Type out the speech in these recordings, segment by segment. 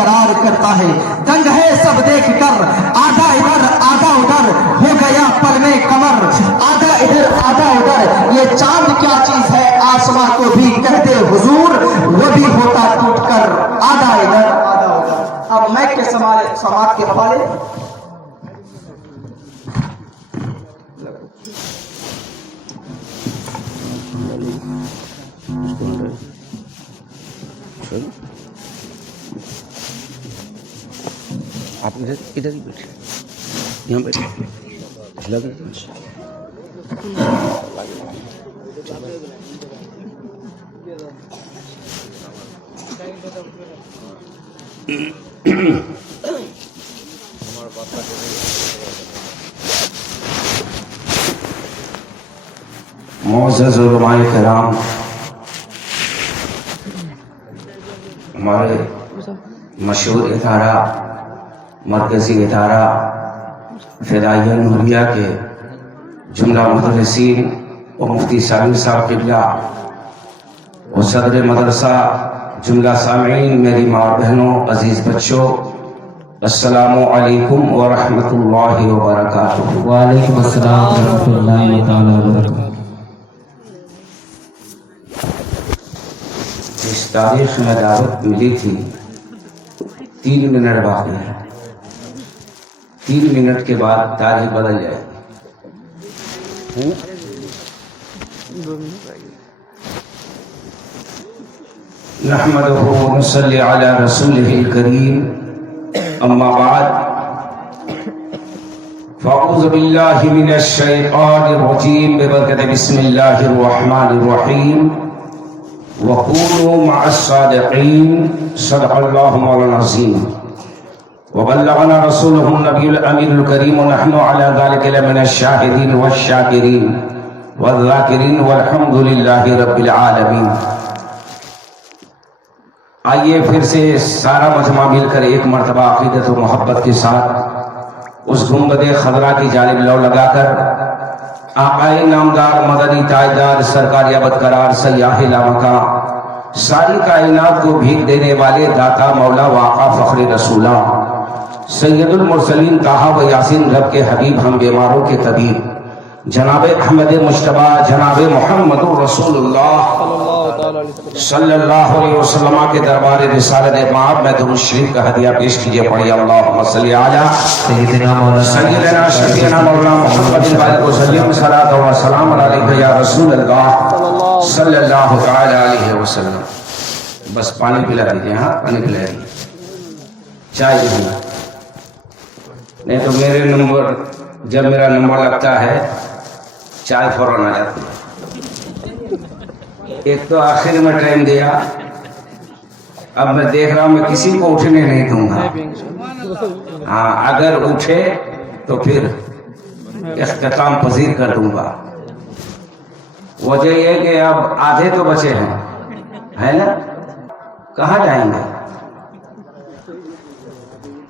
قرار کرتا ہے. دنگ ہے سب دیکھ کر آدھا ادھر آدھا ادھر ہو گیا پل میں کمر. آدھا ادھر آدھا ادھر یہ چاند کیا چیز ہے آسماں کو بھی کہتے حضور وہ بھی ہوتا ٹوٹ کر آدھا ادھر آدھا ادھر. اب میں کے سماعت کے حوالے آپ ادھر ہی بیٹھے یہاں بیٹھے معزز علماء کرام، ہمارے مشہور ادارہ مرکزی ادارہ فدائیہ نوریہ کے جملہ مدرسین و مفتی سالم صاحب قبلہ و صدر مدرسہ، جملہ سامعین، میری ماں بہنوں، عزیز بچوں، السلام علیکم ورحمۃ اللہ وبرکاتہ. وعلیکم السلام ورحمۃ اللہ تعالی وبرکاتہ. اس تاریخ میں دعوت ملی تھی 3 منٹ باقی ہے. 3 منٹ کے بعد تاریخ بدل جائے. نحمدہ و نصلی علی رسولہ الکریم، اما بعد فاعوذ باللہ من الشیطان الرجیم ببرکۃ بسم اللہ الرحمن الرحیم وَقُولُوا مَعَ الصَّادِقِينَ. صدق اللہ مولانا العظیم وبلغنا رسوله النبي الأمين الكريم ونحن على ذلك لمن الشاهدين والشاكرين والذاكرين والحمد لله رب العالمين. آئیے پھر سے سارا مجمع مل کر ایک مرتبہ عقیدت و محبت کے ساتھ اس گنبد خضرا کی جانب لو لگا کر آقائے نامدار مدنی تاجدار سرکار ابد قرار سیاح لامکاں ساری کائنات کو بھیک دینے والے داتا مولا واقع فخر رسولہ سید المرسلین طٰہٰ و یاسین رب کے حبیب ہم بیماروں کے طبیب جناب احمد مجتبیٰ جناب محمد رسول اللہ صلی اللہ علیہ وسلم کے دربار رسالت مآب میں درود شریف کا ہدیہ پیش کیجئے. پڑھیے اللہم صلی علی سیدنا شفیعنا مولانا محمد وسلم صلاۃ و سلام علیک یا رسول اللہ صلی اللہ تعالی علیہ وسلم. بس پانی پلا دیجیے. ہاں پانی پلا دیجیے، چائے دیجیے. نہیں تو میرے نمبر جب میرا نمبر لگتا ہے چائے فوراً آ جاتی ہے. ایک تو آخر میں ٹائم دیا، اب میں دیکھ رہا ہوں میں کسی کو اٹھنے نہیں دوں گا. ہاں اگر اٹھے تو پھر اختتام پذیر کر دوں گا. وجہ یہ کہ اب آدھے تو بچے ہیں، ہے نا؟ کہاں جائیں گے؟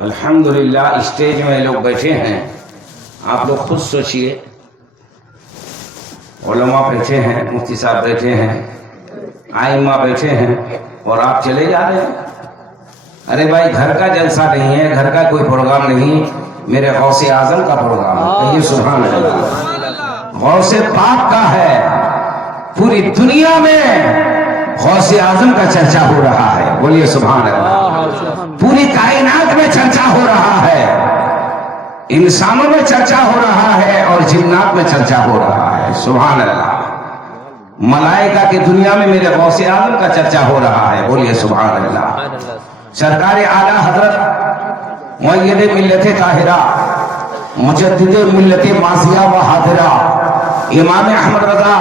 الحمدللہ اسٹیج میں لوگ بیٹھے ہیں. آپ لوگ خود سوچئے، علماء بیٹھے ہیں، مفتی صاحب بیٹھے ہیں، آئمہ بیٹھے ہیں، اور آپ چلے جا رہے ہیں. ارے بھائی گھر کا جلسہ نہیں ہے، گھر کا کوئی پروگرام نہیں، میرے غوث اعظم کا پروگرام ہے. کہیے سبحان اللہ. غوث پاک کا ہے. پوری دنیا میں غوث اعظم کا چرچا ہو رہا ہے. بولیے سبحان اللہ. پوری کائنات میں چرچا ہو رہا ہے، انسانوں میں چرچا ہو رہا ہے اور جنات میں چرچا ہو رہا ہے. سبحان اللہ. ملائکہ کی دنیا میں میرے غوث اعظم کا چرچا ہو رہا ہے. بولیے سبحان اللہ. سرکار اعلیٰ حضرت مؤید ملت طاہرہ مجدد ملت ماضیہ و حاضرہ امام احمد رضا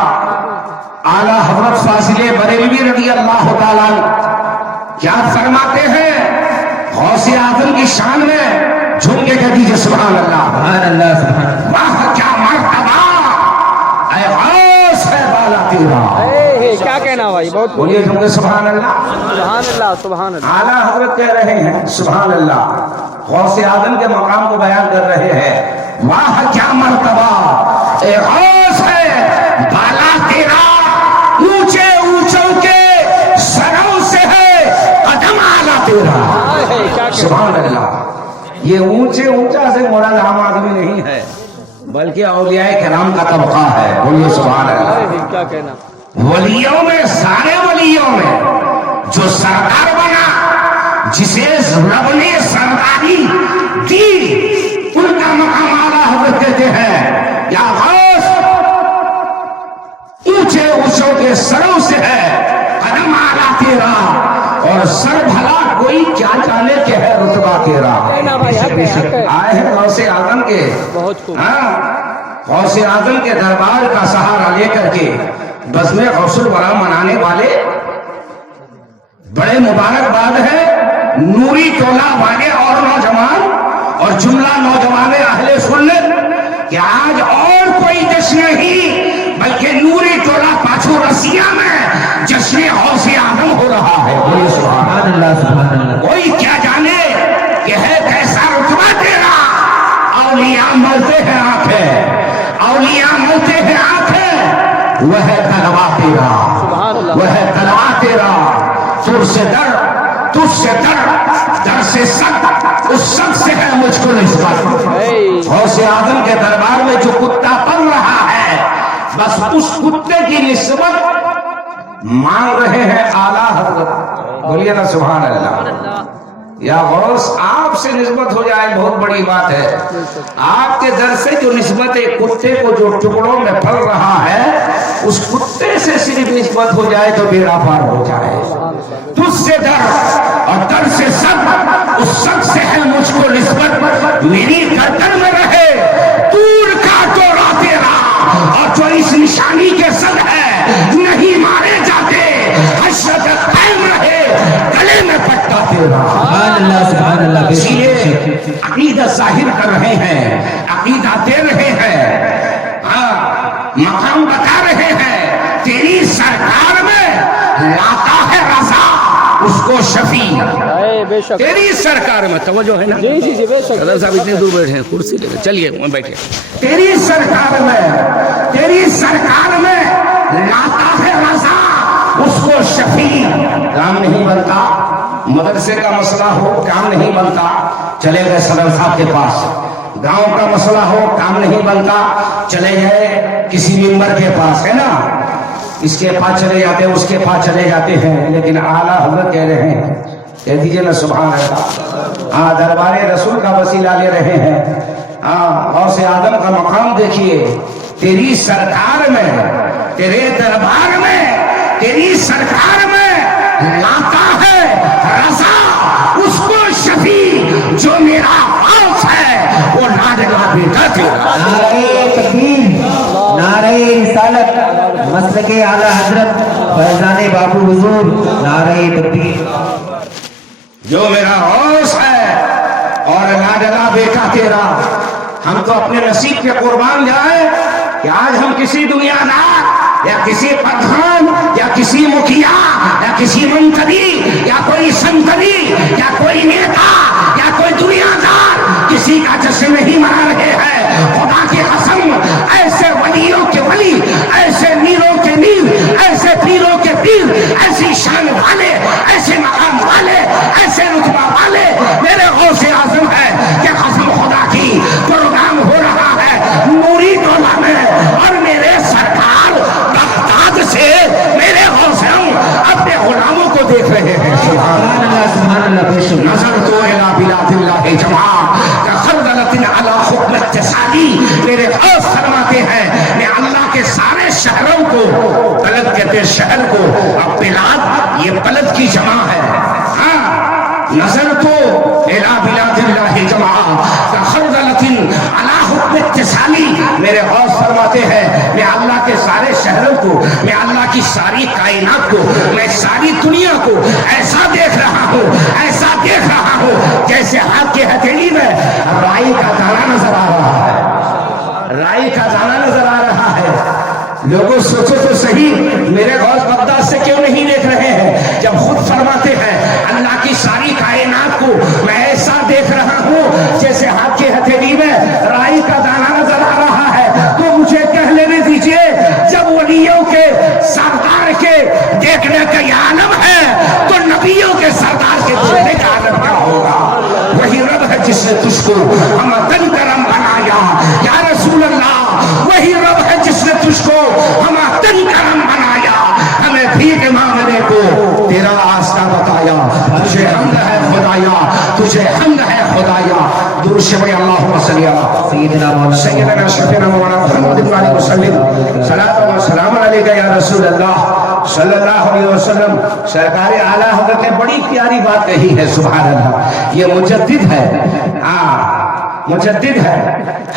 اعلیٰ حضرت فاضل بریلوی رضی اللہ تعالیٰ کیا فرماتے ہیں غوث اعظم کی شان میں؟ جھوم کے کہہ دیجیے سبحان اللہ. سبحان اللہ سبحان اللہ. واہ کیا مرتبہ اے غوث ہے بالا تیرا. کیا کہنا بھائی، بہت بولیے جھوم کے سبحان اللہ. سبحان اللہ سبحان اللہ. اعلیٰ حضرت کہہ رہے ہیں سبحان اللہ، غوث اعظم کے مقام کو بیان کر رہے ہیں. واہ کیا مرتبہ اے غوث ہے بالا تیرا، اونچے اونچوں کے سروں سے ہے قدم اعلیٰ تیرا. सुभान अल्लाह। ये ऊंचे ऊंचा से मोड़ा नाम आदमी नहीं है, बल्कि औलियाए किराम का तबका है। बोलिए सुभान अल्लाह। अरे क्या कहना, वलियों में, सारे वलियों में जो सरदार बना, जिसे रब ने सरदारी दी, उनका मकाम आला हजरत कहते हैं या गौस ऊंचे ऊंचों के सरों से है कदम आला तेरा, और सर भला कोई क्या जाने के है रुतबा तेरा। कहना भाई, हक है। आए हैं गौसे आजम के, बहुत खूब। हाँ, गौसे आजम के दरबार का सहारा लेकर के बज़्म गौसुल वरा मनाने वाले बड़े मुबारकबाद है नूरी टोला वाले और नौजवान और जुमला नौजवान अहले सुन्नत कि आज और कोई जश्न नहीं बल्कि नूरी टोला पाछू रसिया में जश्न गौसे आजम हो रहा है। बोलिए सुभान अल्लाह सुभान अल्लाह। कोई क्या जाने कि है कैसा रुतबा तेरा। औलिया मलते हैं आंखें, औलिया मलते हैं आंखें, वह तलवा तेरा, सुभान अल्लाह। वह तलवा तेरा। तुझसे डर, तुझसे डर, डर से सक, उस सब से है मुझको निस्बत। गौसे आजम के दरबार में जो कुत्ता पल रहा है, बस उस कुत्ते की निस्बत मांग रहे हैं आला हजरत। बोलिए ना सुभान अल्लाह। या गौस आपसे निस्बत हो जाए बहुत बड़ी बात है। आपके दर से जो निस्बत एक कुत्ते को जो टुकड़ों में फल रहा है, उस कुत्ते से सिर्फ निस्बत हो जाए तो बेड़ा पार हो जाए। तुझसे डर और डर से सब, उस सब से है मुझको निस्बत। मेरी गर्दन में रहे दूर का डोरा तेरा, और जो इस निशानी के सद है नहीं मारे जाते, हशरत कायम रहे गले में पट्टा तेरा। सुभान अल्लाह सुभान अल्लाह। इसलिए अकीदा जाहिर कर रहे हैं, अकीदा दे रहे हैं, हाँ, मकाम बता रहे हैं। तेरी सरकार में लाता है रजा उसको शफी। अरे बेशक। तेरी सरकार में तवज्जो है ना? जी जी जी बेशक। सदर साहब इतने दूर बैठे हैं, कुर्सी ले चलिए वहाँ बैठे। तेरी सरकार में, तेरी सरकार में लाता है रजा उसको शफी। काम नहीं बनता, मदरसे का मसला हो काम नहीं बनता, चले गए सदर साहब के पास। गांव का मसला हो काम नहीं बनता, चले गए किसी मेंबर के पास, है ना? इसके पास चले जाते हैं, उसके पास चले जाते हैं, लेकिन आला हजरत कह रहे हैं, कह दीजिए ना सुभान अल्लाह। हाँ, दरबारे रसूल का वसीला ले रहे हैं। हाँ, गौसे आदम का मकाम देखिए। तेरी सरकार में, तेरे दरबार में, तेरी सरकार में लाता है रजा उसको शफी, जो मेरा गौस है वो लाडला बेटा तेरा। नारे तकबीर, नारे रिसालत, मसलके आला हजरत फैजाने बाबू हुजूर, नारे तकबीर। जो मेरा गौस है और लाडला बेटा तेरा। हम तो अपने नसीब के कुर्बान जाए कि आज हम किसी दुनियादार या किसी प्रधान या किसी मुखिया या किसी मंत्री या कोई संतरी या कोई नेता या कोई दुनियादार किसी का जश्न नहीं मना रहे हैं। खुदा की कसम, ऐसे वलियों के वली, ऐसे मीरों के मीर, ऐसे पीरों के पीर, ऐसी शान वाले, ऐसे मकाम वाले, ऐसे रुतबा वाले मेरे गौसे आजम है कि कसम खुदा की प्रोग्राम हो रहा है नूरी टोला में, और मेरे सरकार बगदाद से मेरे गौसे अपने गुलामों को देख रहे हैं। सुभान अल्लाह सुभान अल्लाह। बेशक नजर तो इला बिलादिल्लाह जमा कखरदलतिन अला हुक्म इत्तिसाली। मेरे गौस फरमाते हैं मैं अल्लाह के सारे शहरों को, बलद कहते हैं शहर को, अब बिलाद ये बलद की जमा है। हाँ, नजर तो इला बिलादिल्लाह जमा कखरदलतिन अला हुक्म इत्तिसाली। मेरे गौस फरमाते हैं मैं अल्लाह के सारे शहरों को, मैं अल्लाह की सारी कायनात को, मैं सारी दुनिया को ऐसा देख रहा हूँ, ऐसा देख रहा हूँ जैसे हाथ की हथेली में राई का दाना नजर आ रहा है, राई का दाना नजर आ रहा है। लोगों सोचो तो सही, मेरे गौस बगदाद से क्यों नहीं देख रहे हैं, जब खुद फरमाते हैं अल्लाह की सारी कायनात को मैं ऐसा देख रहा हूँ जैसे हाथ की हथेली में राई का दाना नजर आ रहा है। तो मुझे कह लेने दीजिए, जब वलियों के सरदार के देखने का ये आलम है तो नबियों के सरदार के देखने का आलम क्या होगा। को हम तन करम बनाया। या रसूल अल्लाह, वही रब है जिसने तुझको हम तन करम बनाया, हमें भीख मांगने को तेरा रास्ता बताया। तुझे हमद है खुदाया, तुझे हमद है खुदाया। दुरूद शरीफ अल्लाहुम्मा सल्ली अला सय्यदना शफीना मौलाना मुहम्मद वाले वसल्लम सलातो व सलाम अलैका या रसूल अल्लाह सल्लल्लाहु अलैहि वसल्लम। सरकार आला हज़रत ने बड़ी प्यारी बात कही है, सुभान अल्लाह। ये मुजद्दिद है, मुजद्दिद है,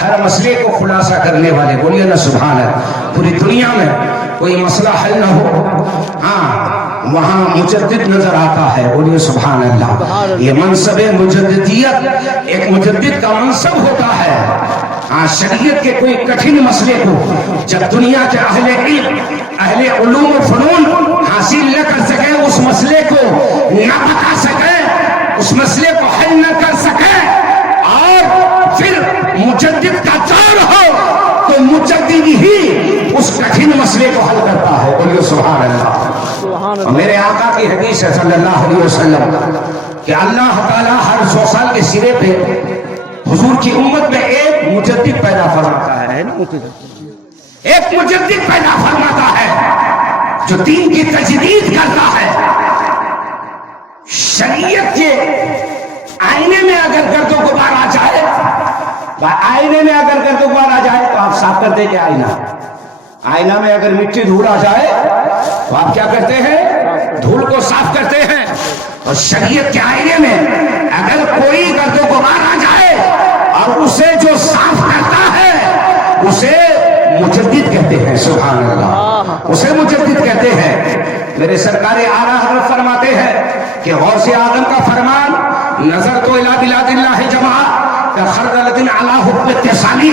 हर मसले को खुलासा करने वाले। बोलिए ना सुभान अल्लाह। पूरी दुनिया में कोई मसला हल न हो, वहाँ मुजद्दिद नजर आता है। बोलिए सुभान अल्लाह। ये मनसब मुजद्दिदियत एक मुजद्दिद का मनसब होता है। शरीयत के कोई कठिन मसले को जब दुनिया के अहले इल्म, अहले उलूम और फनून हासिल न कर सके, उस मसले को न बता सके, उस मसले को हल न कर सके, और फिर मुजद्दिद का दौर हो, तो मुजद्दिद ही उस कठिन मसले को हल करता है। बोलिए सुभान अल्लाह। और मेरे आका की हदीस है सल्लल्लाहु अलैहि वसल्लम कि अल्लाह ताला हर 100 साल के सिरे पे हुजूर की उम्मत में एक मुजद्दिद पैदा फरमाता है। एक मुजद्दिद पैदा फरमाता है जो दीन की तजदीद करता है। शरीयत के आईने में अगर गर्दो गुबार आ जाए, आईने में अगर गर्दो गुबार आ जाए तो आप साफ कर देंगे आईना। आईना में अगर मिट्टी धूल आ जाए तो आप क्या करते हैं? धूल को साफ करते हैं। और शरीयत के आईने में अगर कोई गर्दो गुबार आ जाए और उसे जो साफ करता है उसे मुजद्दिद कहते हैं। सुभान अल्लाह, उसे मुजद्दिद कहते हैं। मेरे सरकारे आला हज़रत फरमाते हैं कि गौसे आदम का फरमान, नजर तो इला बिलादिल्लाह जमा अला हुक्म इत्तिसाली,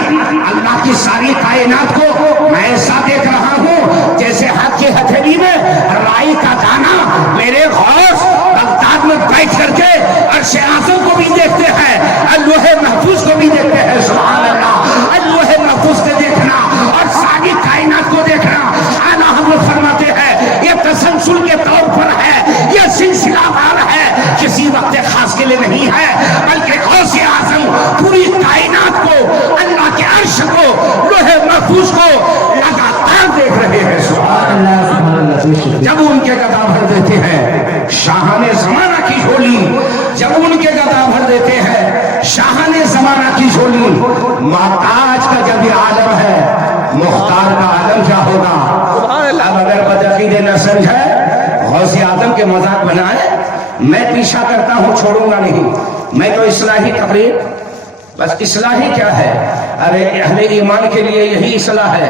अल्लाह की सारी कायनात को मैं ऐसा देख रहा हूँ जैसे हाथ की हथेली में राई का दाना। मेरे गौस बगदाद में बैठ करके अर्शे आज़म को भी देखते हैं, अल्लाह महफूज को भी देखते हैं। सुभान अल्लाह। अल्लाह महफूज को देखना और सारी कायनात को देखना, आला हज़रत फरमाते हैं ये तसलसल के तौर पर है, ये सिलसिलावार है, किसी वक्त खास के लिए नहीं है, बल्कि गौसे आज़म पूरी कायनात को, अल्लाह के अर्श को, लोहे महफूज को लगातार देख रहे हैं। सुभान अल्लाह। जब उनके गदा भर देते हैं शाहाने जमाना की झोली, जब उनके गदा भर देते हैं शाहाने जमाना की झोली, महताज का जब ये आलम है, मुख्तार का आलम क्या होगा? अब अगर बदअकीदे न समझे, गौसे आदम के मजाक बनाए, मैं पीछा करता हूँ, छोड़ूंगा नहीं। मैं तो इस्लाही तकरीर, बस इस्लाही क्या है? अरे अहले ईमान के लिए यही इस्लाह है।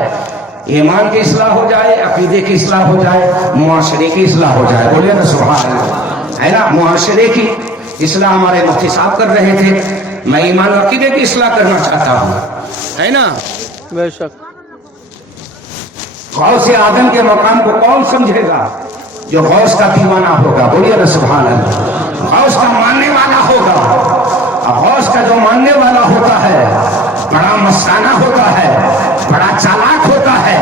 ईमान की इस्लाह हो जाए, अकीदे की इस्लाह हो जाए, मुआशरे की इस्लाह हो जाए। बोलिए ना सुभान अल्लाह। है ना, मुआशरे की इस्लाह हमारे मुफ्ती साहब कर रहे थे, मैं ईमान और अकीदे की इस्लाह करना चाहता हूँ, है ना। बेशक। गौसे आदम के मकाम को कौन समझेगा? जो गौस का दीवाना होगा। बोलिए ना सुभान अल्लाह। गौस का मानने वाला होगा। गौस का जो मानने वाला होता है बड़ा मस्ताना होता है, बड़ा चालाक होता है,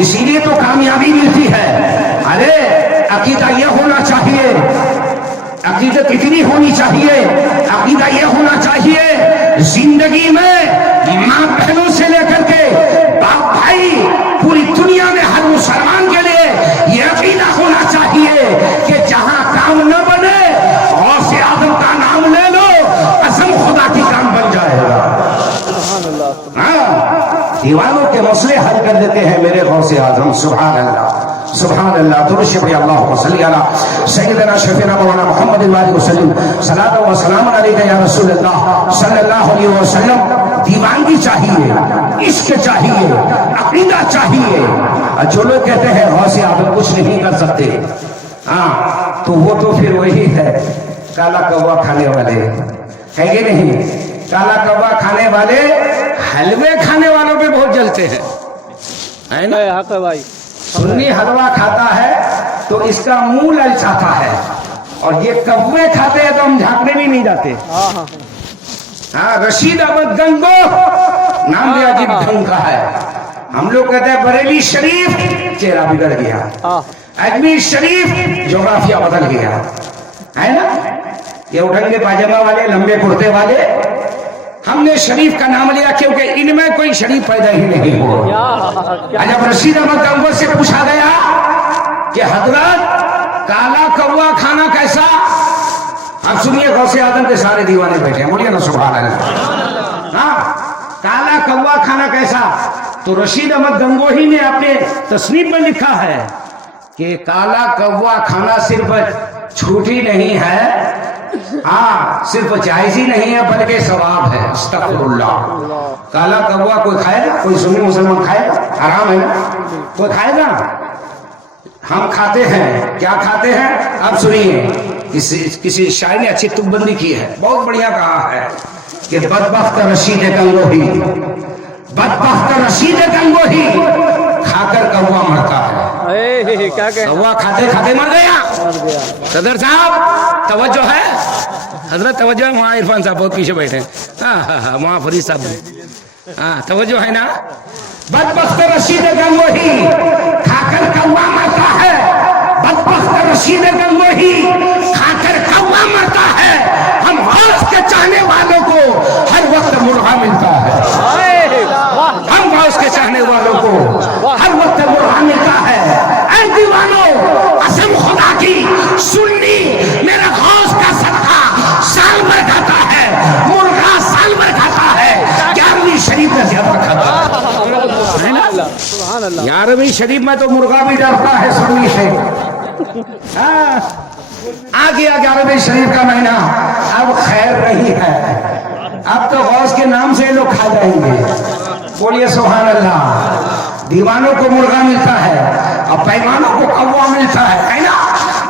इसीलिए तो कामयाबी मिलती है। अरे अकीदा ये होना चाहिए, अकीदत इतनी होनी चाहिए, अकीदा ये होना चाहिए जिंदगी में माँ बहनों से लेकर के बाप भाई, पूरी दुनिया में हर मुसलमान के लिए ये अकीदा होना चाहिए कि जहां काम न बने गौसे आदम का नाम ले लो, कसम खुदा की काम बन जाएगा। हाँ, दीवानों के मसले हल कर देते हैं मेरे गौसे आजम। सुभान अल्लाह, सुभान अल्लाह। दुरूद शरीफ अल्लाहुम्मा सल्ली अला सय्यदना शफीना मौलाना मुहम्मद वाले वसल्लम सलातो व सलाम अलैका या रसूल अल्लाह सल्लल्लाहु अलैहि वसल्लम। दीवानगी चाहिए, इश्क चाहिए, अकीदा चाहिए। और जो लोग कहते हैं गौसे आदम कुछ नहीं कर सकते, हाँ, तो वो तो फिर वही है काला कौवा खाने वाले, है कि नहीं? काला कौवा खाने वाले हलवे खाने वालों पे बहुत जलते हैं, है ना। हक है भाई। सुन्नी हलवा खाता है तो इसका मुंह ललचाता है, और ये कौवे खाते हैं तो हम झांकने भी नहीं जाते। हाँ, रशीद अहमद गंगो नाम भी अजीब ढंग का है। हम लोग कहते हैं बरेली शरीफ, चेहरा बिगड़ गया। अजमेर शरीफ, जोग्राफिया बदल गया, है ना। ये उठंगे पाजामा वाले, लंबे कुर्ते वाले, हमने शरीफ का नाम लिया क्योंकि इनमें कोई शरीफ पैदा ही नहीं हुआ। क्या जब रशीद अहमद गंगोही से पूछा गया कि हजरत काला कौवा खाना कैसा, अब सुनिए गौसे आदम के सारे दीवाने बैठे हैं, बोलिए ना सुभान अल्लाह। हाँ, काला कौवा खाना कैसा, तो रशीद अहमद गंगोही ने अपने तस्नीफ में लिखा है कि काला कौवा खाना सिर्फ छूटी नहीं है, हाँ सिर्फ जायज ही नहीं है बल्कि सवाब है। अस्तगफिरुल्लाह। काला कौवा कोई खाएगा, कोई सुन्नी मुसलमान खाएगा, हराम है ना, कोई खाएगा? हम खाते हैं, क्या खाते हैं अब सुनिए। किसी शायर ने अच्छी तुकबंदी की है, बहुत बढ़िया कहा है कि बदबख्त रशीद गंगोही, बदबख्त रशीद गंगोही खाकर कौवा मरता है। क्या कह कौवा खाते खाते मर गया। सदर साहब तवज्जो है, हजरत तवज्जो है, वहाँ इरफान साहब बहुत पीछे बैठे हैं, हाँ वहाँ फरीद साहब, हाँ तवज्जो है ना। बदबख्त रशीद गंगोही खाकर कौवा मरता है, बदबख्त रशीद गंगोही खाकर कौवा मरता है। हम गौस के चाहने वालों को हर वक्त मुर्गा मिलता है, हम गौस के चाहने वालों को हर वक्त मुर्गा मिलता है। ऐ दीवानो, कसम खुदा की, सुन्नी मेरा गौस का सदका साल भर खाता है, मुर्गा साल भर खाता है, 11वीं शरीफ में ज्यादा खाता है ना। सुभान अल्लाह। 11वीं शरीफ में तो मुर्गा भी डरता है सुन्नी से। हाँ, आ गया 11वीं शरीफ का महीना, अब खैर नहीं है, अब तो गौस के नाम से लोग खा जाएंगे। बोलिए सुभान अल्लाह। दीवानों को मुर्गा मिलता है और पैमानों को कौवा मिलता है ना।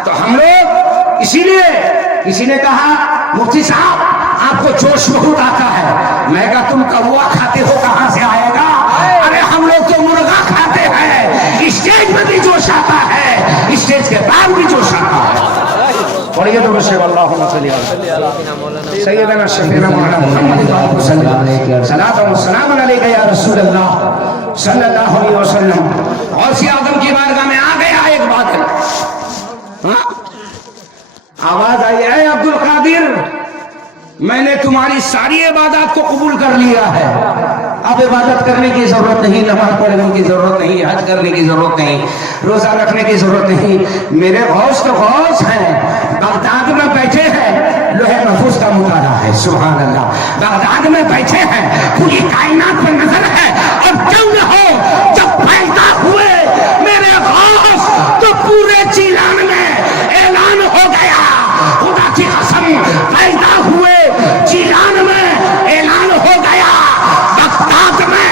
तो हम लोग इसीलिए किसी ने कहा मुफ्ती साहब आपको जोश बहुत आता है, मैं कहा तुम कौवा खाते हो कहां से आएगा? अरे हम लोग तो मुर्गा खाते हैं, स्टेज में भी जोश आता है, स्टेज के बाद भी जोश आता है। पढ़िए तो बस अल्लाहुम्मा सल्ली अला सय्यदना शफीना मौलाना मुहम्मद सल्लल्लाहु अलैहि या रसूल अल्लाह सल्लल्लाहु अलैहि वसल्लम। और सी आदम की बारगाह में आ गया एक बादल, हाँ? आवाज आई है अब्दुल कादिर, मैंने तुम्हारी सारी इबादत को कबूल कर लिया है, अब इबादत करने की जरूरत नहीं, नमाज पढ़ने की जरूरत नहीं, हज करने की जरूरत नहीं, रोजा रखने की जरूरत नहीं। मेरे गौस तो गौस हैं, बगदाद में बैठे हैं, लोहे महफूज का मुताला है, सुभान अल्लाह। बगदाद में बैठे हैं, पूरी कायनात पर नजर है, और क्यों न हो, जब पैदा हुए मेरे गौस तो पूरे जिलान में ऐलान हो गया, खुदा की कसम पैदा हुए जिलान में ऐलान हो गया, बगदाद में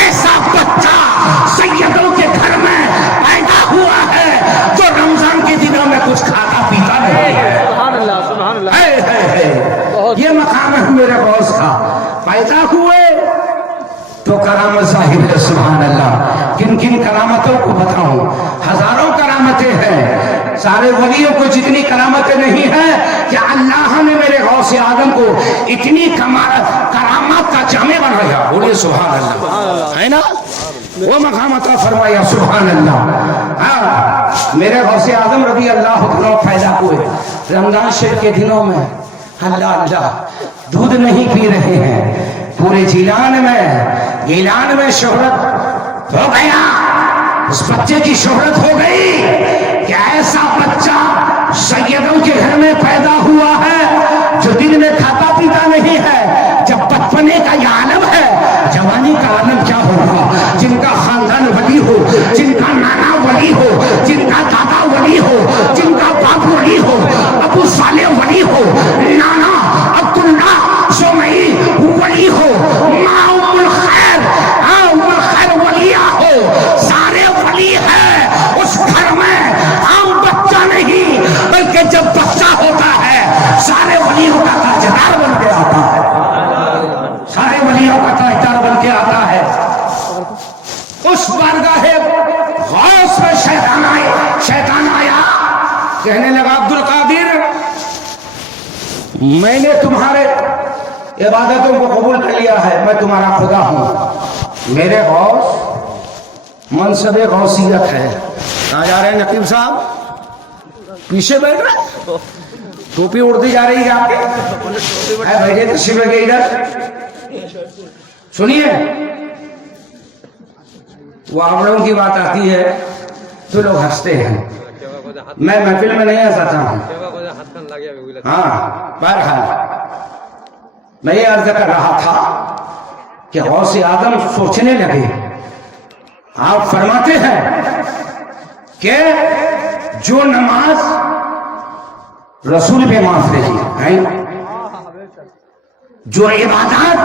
ऐसा बच्चा सैयदों के घर में पैदा हुआ है जो रमजान के दिनों में कुछ खाता पीता नहीं है। सुभान अल्लाह, सुभान अल्लाह। ये मकाम है मेरे गौस का। पैदा हुए तो करामत साहिब है, सुभान अल्लाह। किन किन करामतों को बताऊं, हजारों करामतें हैं। सारे वलियों को जितनी करामतें नहीं है कि अल्लाह ने मेरे गौसे आदम को इतनी करामत का जामे बनाया। बोलिए सुभान अल्लाह, है ना, वो मकाम अता फरमाया, सुभान अल्लाह। हाँ, मेरे गौसे आदम रज़ी अल्लाह तआला पैदा हुए रमजान शरीफ के दिनों में। अल्लाह अल्लाह, दूध नहीं पी रहे हैं, पूरे जिलान में शोहरत हो गया, उस बच्चे की शोहरत हो गई कि ऐसा बच्चा सैयदों के घर में पैदा हुआ है जो दिन में खाता पीता नहीं है। जब बचपने का यह आलम है, जवानी का आलम क्या होगा? जिनका खानदान वली हो, जिनका नाना वली हो, जिनका दादा वली हो, जिनका बाप वली हो, अबू साले वली हो, नाना अब्दुल्ला सोमई वली हो, माँ उम्मुल खैर, हाँ उम्मुल खैर वलिया हो, सारे वली है उस घर में। आम बच्चा नहीं, बल्कि जब बच्चा होता है सारे वलियों का ताजदार बन के आता है, सारे वलियों का ताजदार बन के आता है। उस बारगाहे गौस में शैतान आया, कहने लगा अब्दुल कादिर, मैंने तुम्हारे इबादतों को कबूल कर लिया है, मैं तुम्हारा खुदा हूं। मेरे गौस मनसबे गौसियत है। कहाँ जा रहे हैं नकीब साहब? पीछे बैठ रहे, टोपी उड़ती जा रही है आपके, बैठे तशरीफ लगे इधर। सुनिए, वो आप लोगों की बात आती है तो लोग हंसते हैं, मैं महफिल में नहीं हंसाता हूँ। हाँ, बहरहाल मैं ये अर्ज कर रहा था कि गौसे आदम सोचने लगे, आप फरमाते हैं कि जो नमाज रसूल पे माफ रही है, जो इबादत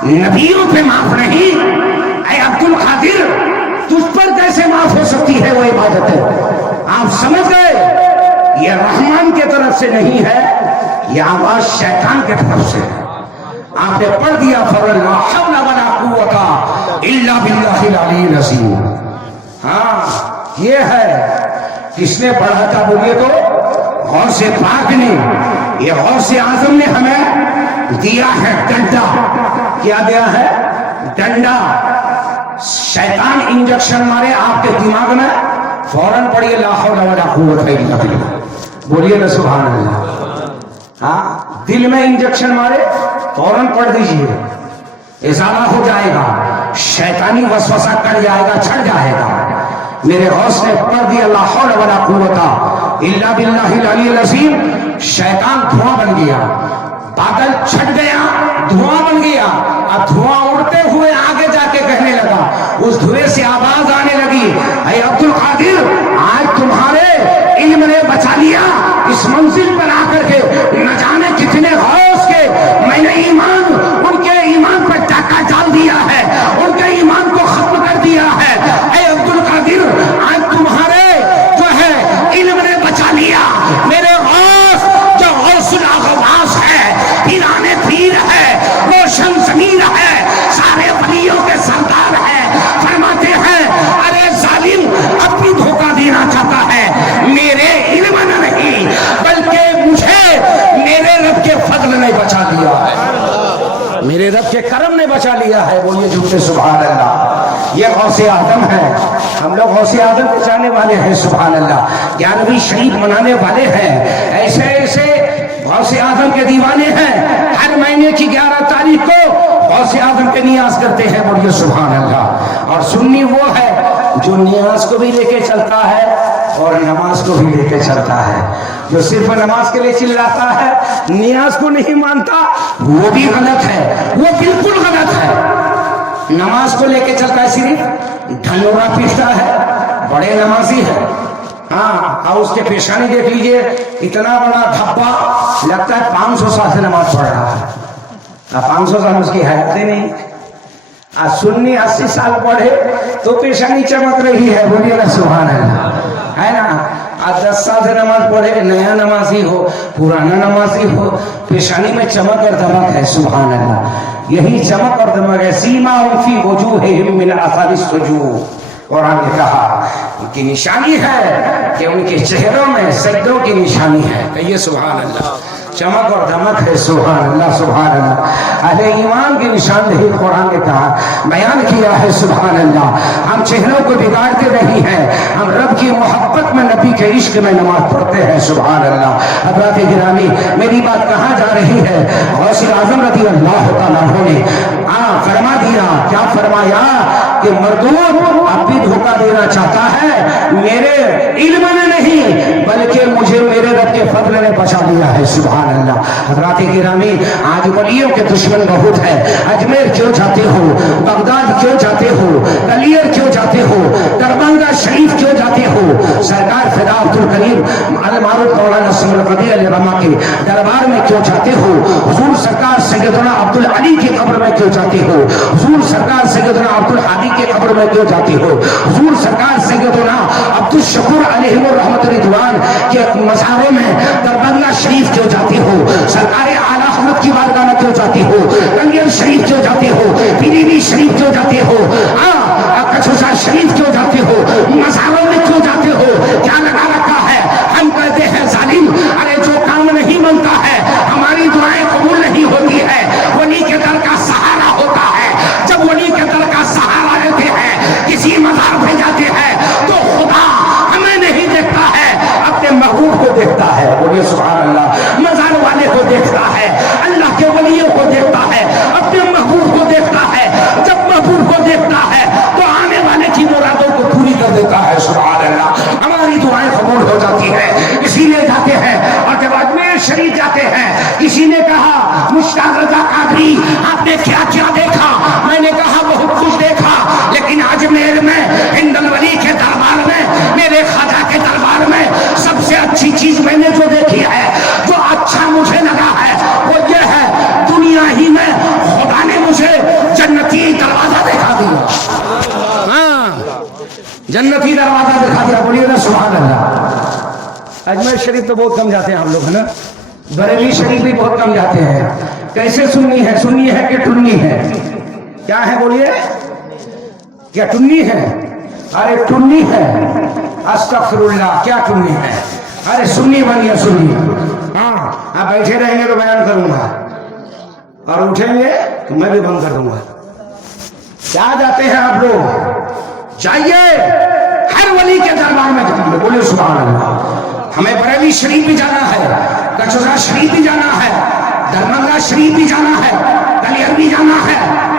नबियों पे माफ नहीं, ऐ अब्दुल कादिर तुझ पर कैसे माफ हो सकती है वो इबादत है? आप समझ गए, ये रहमान के तरफ से नहीं है, ये आवाज शैतान के तरफ से है। आपने पढ़ दिया फरल ला हौला वला कुव्वता इल्ला बिल्लाहिल अलील अज़ीम। हाँ, ये है, किसने पढ़ा था बोलिए तो? गौसे पाक ने, ये गौसे आजम ने हमें दिया है डंडा। क्या दिया है? डंडा। शैतान इंजेक्शन मारे आपके दिमाग में, फौरन पढ़िए ला हौला वला कुव्वता इल्ला बिल्लाह, बोलिए ना सुभान अल्लाह। हाँ, दिल में इंजेक्शन मारे फौरन पढ़ दीजिए, इजाला हो जाएगा, शैतानी वसवसा कर जाएगा, छट जाएगा। मेरे गौस ने पढ़ दिया ला हौला वला कुव्वता इल्ला बिल्लाहिल अलील अज़ीम, शैतान धुआं बन गया, बादल छट गया, धुआं बन गया। अब धुआं उड़ते हुए आगे जाके कहने लगा, उस धुएं से आवाज आने लगी, ऐ अब्दुल कादिर आज तुम्हारे इल्म ने बचा लिया, इस मंजिल पर आकर के न जाने कितने गौस के मैंने ईमान, उनके ईमान पर डाका डाल दिया है, उनके ईमान को खत्म कर दिया है। ऐ अब्दुल कादिर आज तुम्हारे जो है इल्म ने बचा लिया, मेरे गौस जो गौसुल आग़वास है, पीराने पीर है, रोशन ज़मीर है, सारे वलियों के सरदार है, फरमाते हैं अरे जालिम अब भी धोखा देना चाहता है, मेरे इल्म नहीं बल्कि मुझे मेरे रब के फضل ने बचा लिया है, मेरे रब के करम ने बचा लिया है। बोलिए झूठे सुभान अल्लाह। ये गौसे आदम है, हम लोग गौसे आदम के चाहने वाले हैं, सुभान अल्लाह। 11वीं शहीद मनाने वाले हैं, ऐसे ऐसे गौसे आदम के दीवाने हैं, हर महीने की 11 तारीख को गौसे आदम के नियाज करते हैं। बोलिए सुभान अल्लाह। और सुन्नी वो है जो नियाज को भी लेके चलता है और नमाज को भी लेके चलता है, जो सिर्फ नमाज के लिए चिल्लाता है, नियाज को नहीं मानता, वो भी गलत है, वो बिल्कुल गलत है। नमाज को लेके चलता है, सिर्फ ढंडोरा पीटता है, बड़े नमाजी है। हाँ, और उसके पेशानी देख लीजिए, इतना बड़ा धब्बा, लगता है 500 साल से नमाज पढ़ रहा है। 500 साल उसकी हयात ही नहीं। आज सुन्नी 80 साल पढ़े तो पेशानी चमक रही है, बोलिए ना सुभान अल्लाह, है ना। आज 10 साल से नमाज पढ़े, नया नमाजी हो, पुराना नमाजी हो, पेशानी में चमक और दमक है, सुभान अल्लाह। यही चमक और दमक है, सीमा फी वजूहिहिम मिन अथरि सुजूद। कुरान ने कहा उनकी निशानी है कि उनके चेहरों में सजदों की निशानी है। कहिए सुभान अल्लाह। चमक और दमक है, सुभान अल्लाह सुभान अल्लाह। अहले ईमान की निशानदेही कुरान ने कहा, बयान किया है, सुभान अल्लाह। हम चेहरों को बिगाड़ते नहीं हैं, हम रब की मोहब्बत में, नबी के इश्क में नमाज पढ़ते हैं, सुभान अल्लाह। हज़रात गिरामी, मेरी बात कहाँ जा रही है? गौसे आज़म रज़ी अल्लाह तआला अन्हु ने फरमा दिया, क्या फरमाया कि मरदूद अब भी धोखा देना चाहता है, मेरे इल्म में नहीं बल्कि मुझे मेरे रब के फضل ने बचा लिया है, सुभान अल्लाह। हज़रात गिरामी, आज वलियों के दुश्मन बहुत है। अजमेर क्यों जाते हो, बगदाद क्यों जाते हो, गलियर क्यों जाते हो, दरभंगा शरीफ क्यों जाते हो? सरकार फिदा अब्दुल करीम अल मारूफ मौलाना समल कदी अल रमा के दरबार में क्यों जाते हो? हुजूर सरकार सैयदना अब्दुल अली की कब्र में क्यों जाते हो? हुजूर सरकार सैयदना अब्दुल हादी के कब्र में क्यों जाते हो? हुजूर सरकार सैयदना अब्दुल शकूर अलैहिम रहमत रिदवान के मज़ारों में दरभंगा शरीफ क्यों जाते हो? सरकार आला हज़रत की बारगाह में क्यों जाते हो? गंगेर शरीफ क्यों जाते हो? पीलीभीत शरीफ क्यों जाते हो? कचौसा शरीफ क्यों जाते हो? मज़ारों में क्यों जाते हो? क्या लगा रखा है? हम कहते हैं जालिम, अरे जो काम नहीं बनता है, हमारी दुआएं कबूल नहीं होती है, वली के दर का सहारा होता है। जब वली के दर का सहारा लेते हैं, किसी मज़ार पे जाते हैं, तो खुदा हमें नहीं देखता है, अपने महबूब को देखता है। बोलिए सुभान अल्लाह। मज़ार वाले को हैं। किसी ने कहा मुश्ताक रजा कादरी आपने क्या क्या देखा? मैंने कहा बहुत कुछ देखा, लेकिन अजमेर में हिंदल वली के दरबार में, मेरे ख्वाजा के दरबार में सबसे अच्छी चीज मैंने जो देखी है, जो अच्छा मुझे लगा है, वो ये है, दुनिया ही में खुदा ने मुझे जन्नती दरवाजा दिखा दिया। हाँ, जन्नती दरवाजा दिखा दिया। बोलिए ना सुभान अल्लाह। अजमेर शरीफ तो बहुत कम जाते हैं हम लोग, है ना। बरेली शरीफ भी बहुत कम जाते हैं। कैसे सुन्नी है? सुन्नी है कि टुन्नी है? क्या है बोलिए? क्या टुन्नी है? अरे टुन्नी है। अस्तगफिरुल्लाह, क्या टुन्नी है? अरे सुन्नी बनिए, सुन्नी। हाँ, आप बैठे रहेंगे तो बयान करूंगा, और उठेंगे तो मैं भी बंद कर दूंगा। क्या जाते हैं आप लोग? जाइए, हर वली के दरबार में जाइए। बोले सुभान अल्लाह। हमें बरेली शरीफ भी जाना है, कचौरा शरीफ भी जाना है, दरभंगा शरीफ भी जाना है, गलियर भी जाना है,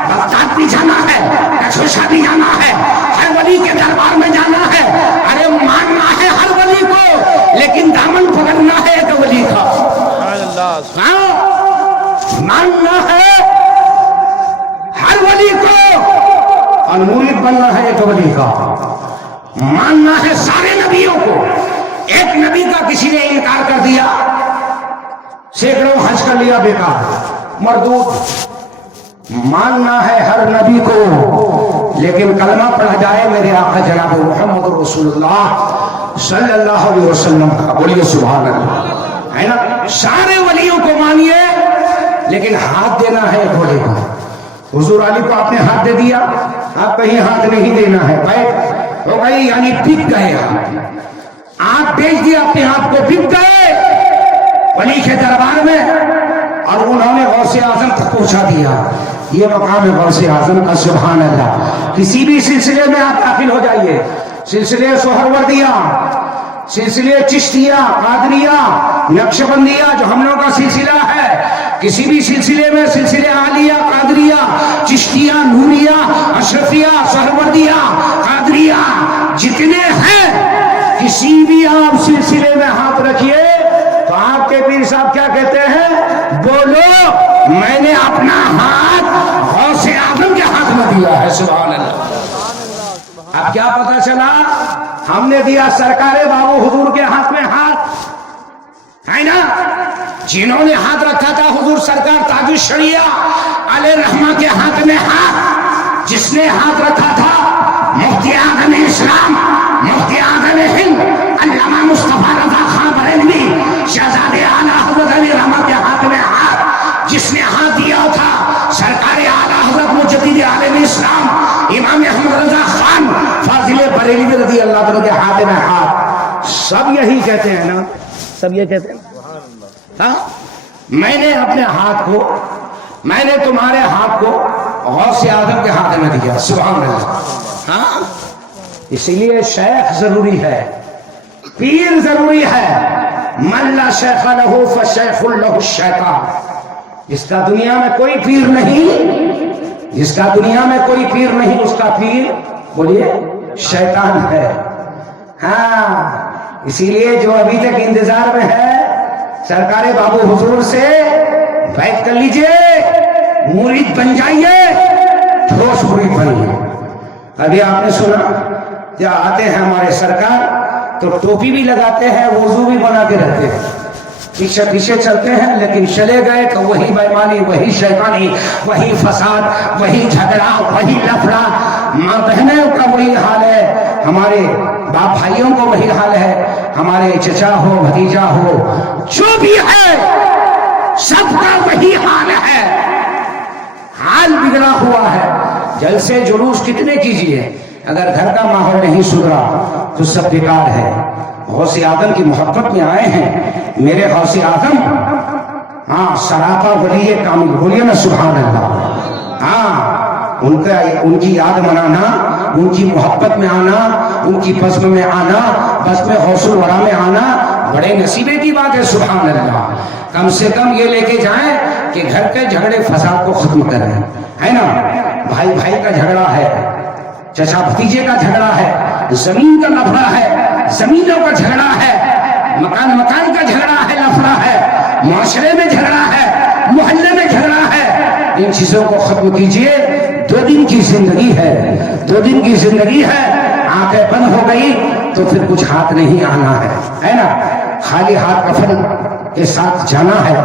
बगदाद भी जाना है, कचौसा भी जाना है, हर वली के दरबार में जाना है। अरे मानना है हर वली को, लेकिन दामन पकड़ना है एक वली का। हाँ, मानना है हर वली को, और मुरीद बनना है एक वली का। मानना है सारे नबियों को। एक नबी का किसी ने इनकार कर दिया, सैकड़ों हज कर लिया, बेकार, मरदूद। मानना है हर नबी को, लेकिन कलमा पढ़ा जाए मेरे आका जनाब मोहम्मद रसूलुल्लाह सल्लल्लाहु अलैहि वसल्लम का। बोलिए सुभान अल्लाह, है ना। सारे वलियों को मानिए, लेकिन हाथ देना है एक वली को। हुजूर अली को आपने हाथ दे दिया, आप कहीं हाथ नहीं देना है, बैठ हो गई, यानी बिक गए। आप बेच दिया अपने आप को, बिक गए वली के दरबार में, और उन्होंने गौसे आजम तक पहुंचा दिया। ये मकाम है गौसे आजम का, सुभान अल्लाह। किसी भी सिलसिले में आप दाखिल हो जाइए, सिलसिले सोहरवर्दिया, सिलसिले चिश्तिया, कादरिया, नक्शबंदिया, जो हम लोगों का सिलसिला है, किसी भी सिलसिले में, सिलसिले आलिया, कादरिया, चिश्तिया, नूरिया, अशरफिया, सोहरवर्दिया, कादरिया, जितने हैं, किसी भी आप सिलसिले में हाथ रखिए तो आपके पीर साहब क्या कहते हैं? बोलो मैंने अपना हाथ गौसे आजम के हाथ में दिया है। सुभान अल्लाह। अब क्या पता चला? हमने दिया सरकारे बाबू हुजूर के हाथ में हाथ, है ना। जिन्होंने हाथ रखा था हुजूर सरकार ताजुल शरिया अलैहि रहमा के हाथ में हाथ, जिसने हाथ रखा था मुफ्ती आज़म इस्लाम, मुफ्ती आज़म हिंद अल्लामा मुस्तफा रज़ा खान बरेलवी, शहजादे आला हज़रत अली रहमा के हाथ में हाथ, जिसने हाथ दिया था सरकार आला हज़रत मुजद्दिद आलम इस्लाम इमाम अहमद रज़ा खान फाजिल बरेलवी रज़ी अल्लाह तआला के हाथ में हाथ। सब यही कहते हैं ना, सब ये कहते हैं। हाँ, मैंने अपने हाथ को, मैंने तुम्हारे हाथ को गौसे आज़म के हाथ में दिया। सुभान अल्लाह। हाँ, इसीलिए शेख जरूरी है, पीर जरूरी है। मल्ला शेख लहू फशैखुल लहू शैतान। जिसका दुनिया में कोई पीर नहीं, जिसका दुनिया में कोई पीर नहीं, उसका पीर बोलिए शैतान है। हाँ, इसीलिए जो अभी तक इंतजार में है, सरकारे बाबू हुजूर से बैठ कर लीजिए, मुरीद बन जाइए, ठोस मुरीद बनिए। अभी आपने सुना, जब आते हैं हमारे सरकार तो टोपी भी लगाते हैं, वजू भी बना के रहते हैं, पीछे पीछे चलते हैं, लेकिन चले गए तो वही बेईमानी, वही शैतानी, वही फसाद, वही झगड़ा, वही लफड़ा। माँ बहनों का वही हाल है, हमारे बाप भाइयों को वही हाल है, हमारे चचा हो, भतीजा हो, जो भी है सबका वही हाल है। हाल बिगड़ा हुआ है। जलसे जुलूस कितने कीजिए, अगर घर का माहौल नहीं सुधरा तो सब बेकार है। गौसे आजम की मोहब्बत में आए हैं मेरे गौसे आजम, हाँ, सरापा वली कामिल। बोलिए ना सुभान अल्लाह। हाँ, उनका, उनकी याद मनाना, उनकी मोहब्बत में आना, उनकी बज़्म में आना, बज़्म गौसुल वरा में आना बड़े नसीबे की बात है। सुभान अल्लाह। कम से कम ये लेके जाएं कि घर के झगड़े फसाद को खत्म करें, है ना। भाई भाई का झगड़ा है, चचा भतीजे का झगड़ा है, जमीन का लफड़ा है, जमीनों का झगड़ा है, मकान मकान का झगड़ा है, लफड़ा है, معاشرے میں جھگڑا ہے, محلے میں جھگڑا ہے, ان چیزوں کو ختم کیجئے. 2 دن کی زندگی ہے, 2 دن کی زندگی ہے. آنکھیں بند ہو گئی تو پھر کچھ ہاتھ نہیں آنا ہے نا. خالی ہاتھ کفن کے ساتھ جانا ہے,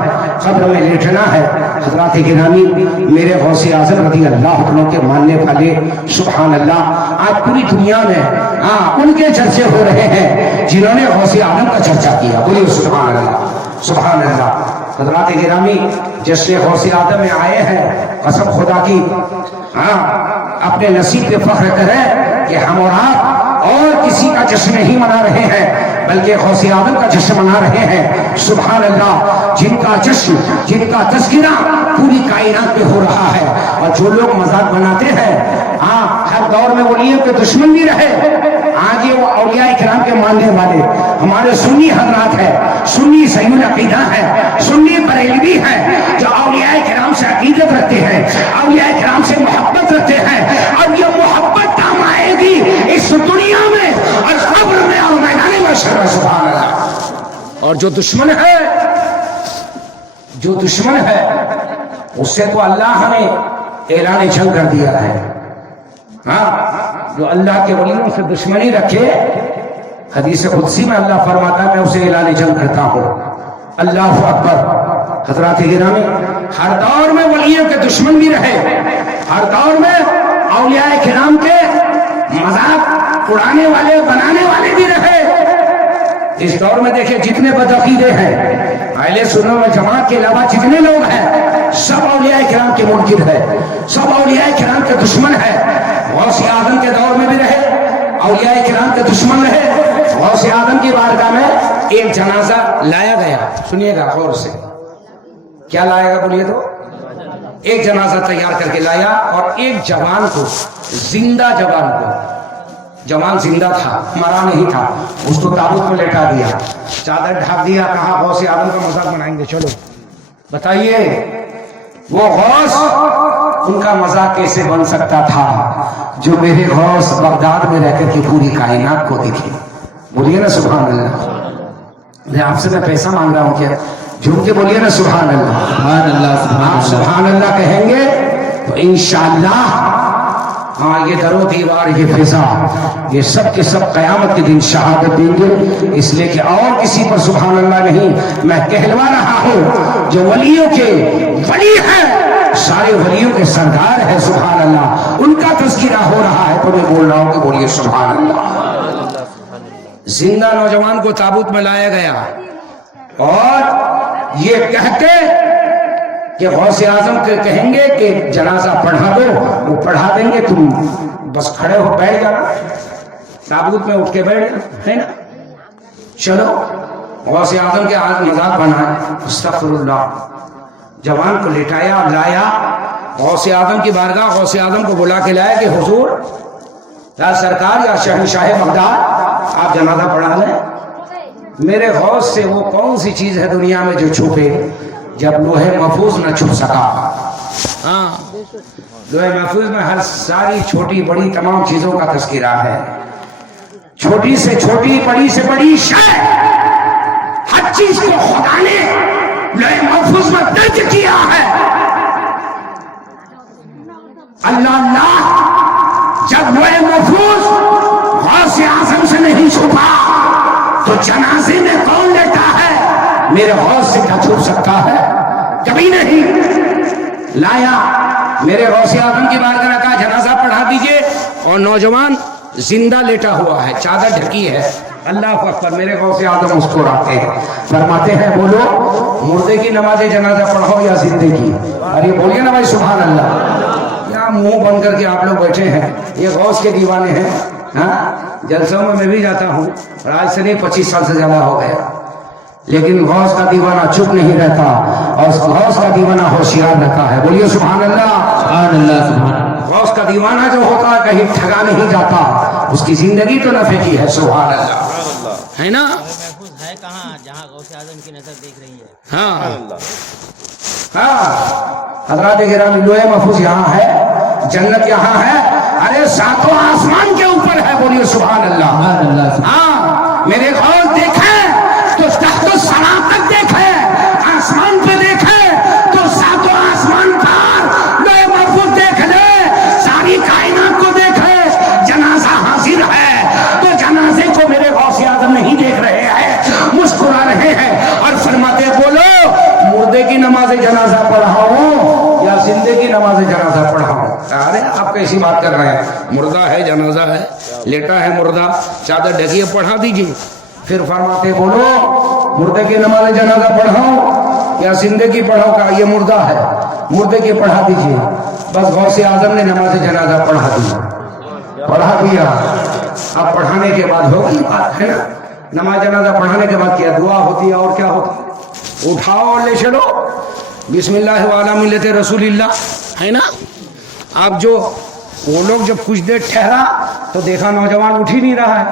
قبر میں لیٹنا ہے. حضرات گرامی, میرے غوث اعظم رضی اللہ عنہ کے ماننے والے سبحان اللہ آج پوری دنیا میں ان کے چرچے ہو رہے ہیں جنہوں نے غوث اعظم کا چرچا کیا. بولیے سبحان اللہ, سبحان اللہ. حضرات گرامی, جشن غوث اعظم میں آئے ہیں, قسم خدا کی اپنے نصیب پہ فخر کریں کہ ہم اور آپ اور کسی کا جشن نہیں منا رہے ہیں بلکہ غوث اعظم کا جشن منا رہے ہیں. سبحان اللہ, جن کا جشن, جن کا تذکرہ پوری کائنات میں ہو رہا ہے. اور جو لوگ مذاق بناتے ہیں, ہر دور میں ولیوں کے دشمن بھی رہے, آج یہ وہ اولیاء کرام کے ماننے والے ہمارے سنی حضرات ہیں, سنی صحیح العقیدہ ہیں, سنی بریلوی ہیں, جو اولیاء کرام سے عقیدت رکھتے ہیں, اولیاء کرام سے محبت رکھتے ہیں. اور یہ محبت کام آئے گی اس دنیا میں اور قبر میں اور میدان محشر. سبحان اللہ. اور جو دشمن ہے, جو دشمن ہے اس سے تو اللہ نے اعلان جنگ کر دیا ہے. جو اللہ کے ولیوں سے دشمنی رکھے, حدیث قدسی میں اللہ فرماتا ہے میں اسے اعلان جنگ کرتا ہوں. اللہ اکبر. حضرات گرامی, ہر دور میں ولیوں کے دشمن بھی رہے, ہر دور میں اولیاء کرام کے مذاق اڑانے والے بنانے والے بھی رہے. اس دور میں دیکھیں جتنے بدعقیدے ہیں, اہل سنت والجماعت کے علاوہ جتنے لوگ ہیں, سب اولیاء کرام کے منکر ہے, سب اولیاء کرام کے دشمن ہے. غوث اعظم کے دور میں بھی رہے, اولیاء کرام کے دشمن رہے. غوث اعظم کی بارگاہ میں ایک جنازہ لایا گیا, سنیے گا غور سے, کیا لایا گا بولیے تو, ایک جنازہ تیار کر کے لایا اور ایک جوان کو, زندہ جوان کو, جوان زندہ تھا, مرا نہیں تھا, اس کو تابوت میں لٹا دیا, چادر ڈھانپ دیا, کہا غوث اعظم کا مذاق بنائیں گے, چلو بتائیے وہ غوث ان کا مذاق کیسے بن سکتا تھا جو میرے غوث بغداد میں رہ کر کے پوری کائنات کو دیکھے. بولیے نا سبحان اللہ. آپ سے میں پیسہ مانگ رہا ہوں کیا, جھوم کے بولیے نا سبحان اللہ. سبحان اللہ, سبحان آپ سبحان اللہ کہیں گے تو انشاءاللہ یہ در و دیوار, یہ فضا, یہ سب کے سب قیامت کے دن شہادت دیں گے. اس لیے کہ اور کسی پر سبحان اللہ نہیں, میں کہلوا رہا ہوں جو ولیوں کے ولی ہیں, سارے ولیوں کے سردار ہے سبحان اللہ, ان کا تذکرہ ہو رہا ہے تو میں بول رہا ہوں کہ بولیے سبحان اللہ. زندہ نوجوان کو تابوت میں لایا گیا اور یہ کہہ کے کہ غوث اعظم کے کہیں گے کہ جنازہ پڑھا دو, وہ پڑھا دیں گے, تم بس کھڑے ہو بیٹھ جانا, تابوت میں اٹھ کے بیٹھ جانا, ہے نا. چلو غوث اعظم کے آج مذاق بنائے, استغفر اللہ. جوان کو لٹایا, لایا غوث اعظم کی بارگاہ, غوث اعظم کو بلا کے لایا کہ حضور یا سرکار یا شہنشاہ بغداد آپ جنازہ پڑھا لیں. میرے غوث سے وہ کون سی چیز ہے دنیا میں جو چھپے, جب لوہے محفوظ نہ چھپ سکا. لوہے محفوظ میں ہر ساری چھوٹی بڑی تمام چیزوں کا تذکرہ ہے, چھوٹی سے چھوٹی, بڑی سے بڑی شے, ہر چیز کو خدا نے لوہے محفوظ میں درج کیا ہے. اللہ جب لوہے محفوظ غوث اعظم سے نہیں چھپا تو جنازے میں کون لیتا ہے؟ میرے غوث سے کیا چھپ سکتا ہے؟ کبھی نہیں. لایا میرے غوث اعظم کی بارگاہ میں, کہا جنازہ پڑھا دیجئے, اور نوجوان زندہ لیٹا ہوا ہے, چادر ڈھکی ہے. اللہ اکبر. میرے غوث اعظم مسکراتے ہیں, فرماتے ہیں بولو مردے کی نماز جنازہ پڑھو یا زندے کی. ارے بولیے نا بھائی سبحان اللہ. یا منہ بند کر کے آپ لوگ بیٹھے ہیں, یہ غوث کے دیوانے ہیں. جلسوں میں بھی جاتا ہوں اور آج سے نہیں 25 سال سے زیادہ ہو گیا, لیکن غوث کا دیوانہ چپ نہیں رہتا اور غوث کا دیوانہ ہوشیار رہتا ہے. بولیے سبحان اللہ. سبحان اللہ, سبحان اللہ. غوث کا دیوانہ جو ہوتا ہے کہیں ٹھگا نہیں جاتا, اس کی زندگی تو نفع کی ہے. سبحان اللہ, ہے نا. محفوظ ہے کہاں جہاں غوث اعظم کی نظر دیکھ رہی ہے. حضرات گرامی, لوہے محفوظ یہاں ہے, جنت یہاں ہے, ارے ساتوں آسمان کے اوپر ہے. بولیے سبحان اللہ. سبحان اللہ. میرے غوث دیکھیں تو تحت الثرا تک دیکھیں, जनाजा पढ़ाऊं या जिंदगी नमाज जनाजा पढ़ाऊं? अरे आप कैसी बात कर रहे हैं? मुर्दा है, जनाजा है, लेटा है मुर्दा, चादर ढकिए, पढ़ा दीजिए। फिर फरमाते बोलो मुर्दे की नमाज जनाजा पढ़ाऊं या जिंदगी पढ़ाऊं? का ये मुर्दा है, मुर्दे की पढ़ा दीजिए। बस गौसे आजम ने नमाज जनाजा पढ़ा दिया, पढ़ा दिया। अब पढ़ाने के बाद होगी बात, है ना? नमाज जनाजा पढ़ाने के बाद क्या दुआ होती है और क्या होती है? उठाओ और ले चलो, बिस्मिल्लाह वाला मिलते रसूलिल्लाह, है ना? आप जो वो लोग जब कुछ देर ठहरा तो देखा नौजवान उठ ही नहीं रहा है,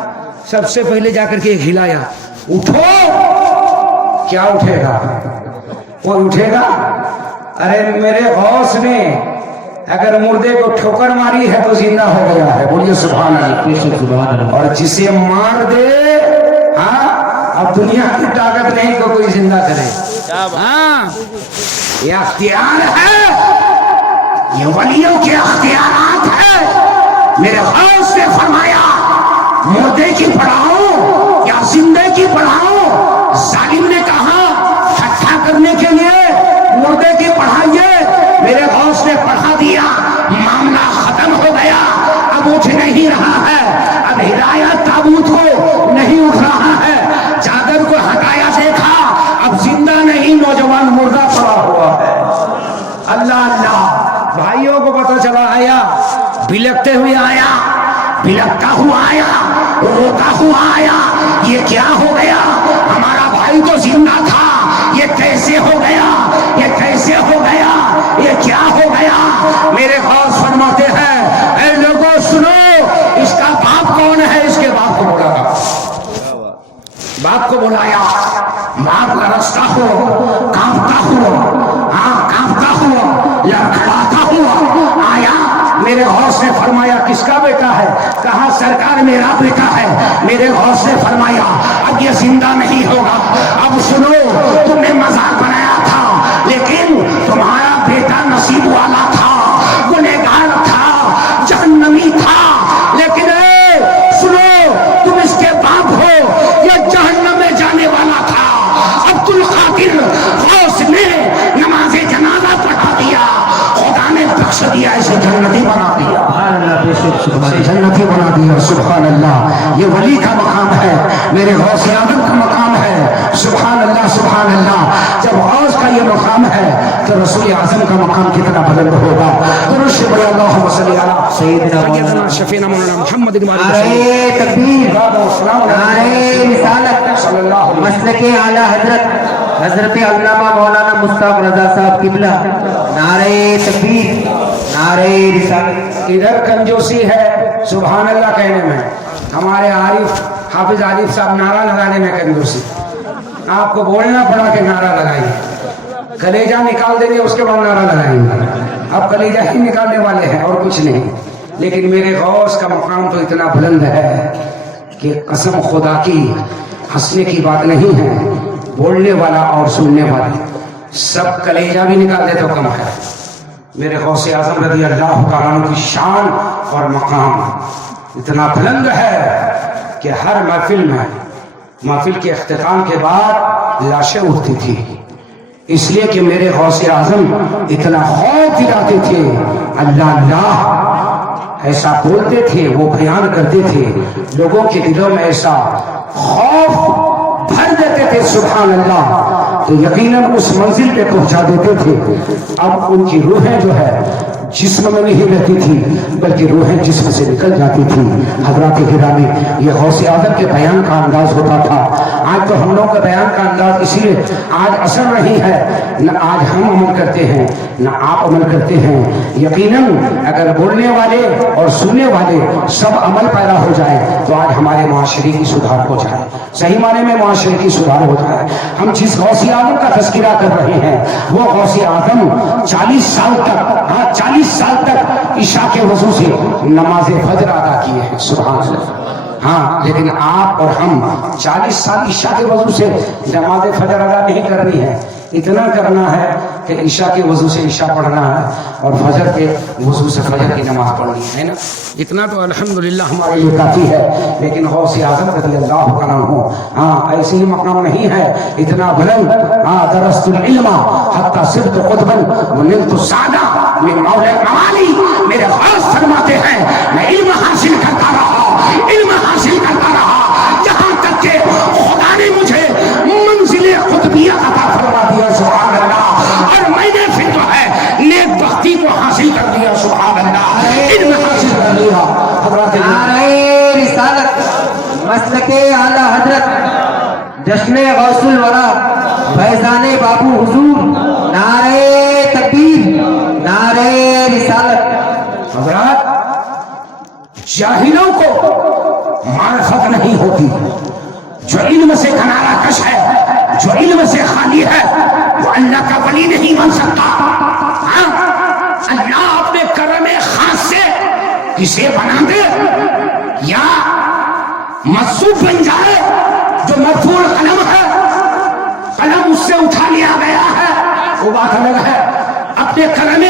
सबसे पहले जाकर के हिलाया, उठो। क्या उठेगा? वो उठेगा? अरे मेरे गौस ने अगर मुर्दे को ठोकर मारी है तो जिंदा हो गया है, बोलिए सुभान अल्लाह। और जिसे मार दे, हाँ, अब दुनिया की ताकत नहीं को कोई जिंदा करे। हाँ, ये अख्तियार है, ये वलियों के अख्तियारात है। मेरे गौस ने फरमाया मुर्दे की पढ़ाओ या जिंदे की पढ़ाओ? जालिम ने कहा ठट्ठा करने के लिए मुर्दे की पढ़ाइए। मेरे गौस ने पढ़ा दिया, मामला खत्म हो गया। अब उठ नहीं रहा है, अब हिदायत ताबूत को नहीं उठ रहा है, चादर को हटाया देखा, अब जिंदा नहीं, नौजवान मुर्दा पड़ा हुआ है। अल्लाह अल्लाह, भाइयों को पता चला, आया बिलखते हुए आया, बिलखता हुआ आया, रोता हुआ आया, ये क्या हो गया? हमारा भाई तो जिंदा था, ये कैसे हो गया? ये कैसे हो गया? ये क्या हो गया? मेरे गौस फरमाते हैं, ऐ लोगों सुनो, इसका बाप कौन है? इसके बाप को बुलाया, बाप को बुलाया, बाप लरसता हो, कांपता हुआ, हाँ कांपता हुआ, लड़खड़ाता हुआ आया। मेरे गौस ने फरमाया किसका बेटा है? कहा सरकार मेरा बेटा है। मेरे गौस ने फरमाया अब ये जिंदा नहीं होगा। अब सुनो, तुमने मजाक बनाया था, लेकिन तुम्हारा बेटा नसीब वाला था, गुनहगार था, जहन्नमी था, लेकिन सुनो, तुम इसके बाप हो, ये जहन्नम में जाने वाला था। अब्दुल कादिर गौस ने नमाज जनाजा पढ़ा दिया, खुदा ने बख्श दिया, इसे जन्नती बना दिया, इसे जन्नती बना दिया। सुभान अल्लाह, ये वली का मकाम है, मेरे गौस आजम का मकाम है। सुभान अल्लाह, सुभान अल्लाह। जब गौस का ये मकाम है तो रसूल आजम का मकाम कितना बुलंद होगा। अल्लाहुम्मा सल्ली अला सय्यिदना शफीना मौलाना मुहम्मद नारे तकबीर, नारे रिसालत, सल्लल्लाहु अलैहि मसलके आला हजरत अल्लामा मौलाना मुश्ताक रजा साहब किबला। नारे तकबीर, नारे रिसालत। इधर कंजूसी है सुभान अल्लाह कहने में, हमारे आरिफ हाफिज आरिफ साहब नारा लगाने में कंजूसी। आपको बोलना पड़ा कि नारा लगाइए, कलेजा निकाल देंगे उसके बाद नारा लगाएंगे। अब कलेजा ही निकालने वाले हैं और कुछ नहीं। लेकिन मेरे गौस का मकाम तो इतना बुलंद है कि कसम खुदा की, हंसने की बात नहीं है, बोलने वाला और सुनने वाले सब कलेजा भी निकाल दे तो कम है। मेरे गौसे आजम रज़ी अल्लाह तआला अन्हु की शान और मकाम इतना बुलंद है कि हर महफिल के अख्तिताम के बाद लाशें उठती थी, इसलिए कि मेरे गौसे आजम इतना खौफ दिलाते थे। अल्लाह अल्लाह ऐसा बोलते थे, वो बयान करते थे, लोगों के दिलों में ऐसा खौफ भर देते थे, सुभान अल्लाह, तो यकीनन उस मंजिल पे पहुंचा देते थे। अब उनकी रूहें जो है जिस्म में नहीं रहती थी, बल्कि रूहें जिस्म से निकल जाती थी। हजरात गिरामी, ये गौसे आजम के बयान का अंदाज होता था। आज तो हम लोग का बयान का अंदाज इसलिए आज असर नहीं है, न आज हम अमल करते हैं न आप अमल करते हैं। यकीनन अगर बोलने वाले और सुनने वाले सब अमल पैदा हो जाए तो आज हमारे माशरे की सुधार हो जाए, सही माने में माशरे की सुधार हो जाए। हम जिस गौसे आजम का तज़किरा कर रहे हैं वो गौसे आजम 40 साल तक, हाँ 40 साल तक ईशा के वजू से नमाज फजर अदा किए हैं। सुभान अल्लाह, हाँ, लेकिन आप और हम 40 साल ईशा के वजू से नमाज फजर अदा नहीं करनी है। इतना करना है कि ईशा के वजू से ईशा पढ़ना है और फजर के वजू से फजर की नमाज पढ़नी है ना। इतना तो अल्हम्दुलिल्लाह हमारे लिए काफ़ी है। लेकिन गौसे आज़म रज़ियल्लाहु अन्हु, हाँ, ऐसे ही मकाम नहीं है इतना बुलंद। हाँ, दरस्तुल इल्मा हत्ता सिरतु क़ुतबन व निलतु सादा मिन मौला मवाली। मेरे गौस फरमाते हैं मैं इल्म हासिल करता रहा, इल्म हासिल करता रहा, यहाँ तक के खुदा ने मुझे मंजिले क़ुतबिया अता फरमा दिया, सुभान अल्लाह। और मैंने फिर जो है नेक बख्ती को हासिल कर दिया, सुभान अल्लाह, इल्म हासिल कर लिया। हज़रत नारे रिसालत, मसलके आला हजरत, जश्ने गौसुल वरा, फैजाने बाबू हुजूर, नारे तकबीर, नारे रिसालत। हज़रत, जाहिलों को मार्फत नहीं होती। जो इल्म से किनारा कश है, जो इल्म से खाली है, वो अल्लाह का वली नहीं बन सकता। हाँ? अल्लाह अपने करम खास से किसे बना दे या मसूब बन जाए, जो मरफूल कलम है, कलम उससे उठा लिया गया है, वो बात अलग है। अपने करम